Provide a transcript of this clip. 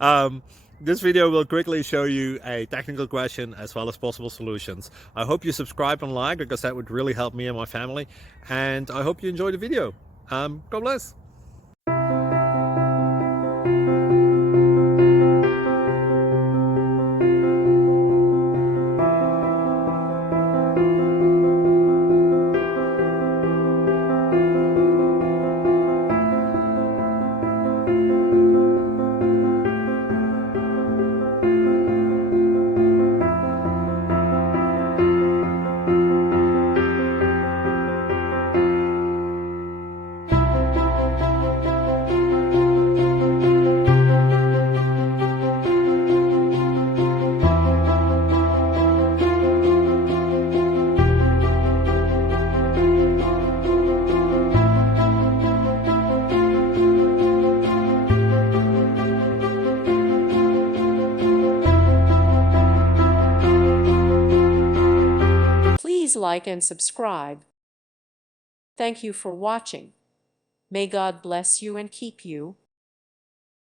um, this video will quickly show you a technical question as well as possible solutions. I hope you subscribe and like, because that would really help me and my family. And I hope you enjoy the video. God bless. Please like and subscribe. Thank you for watching. May God bless you and keep you.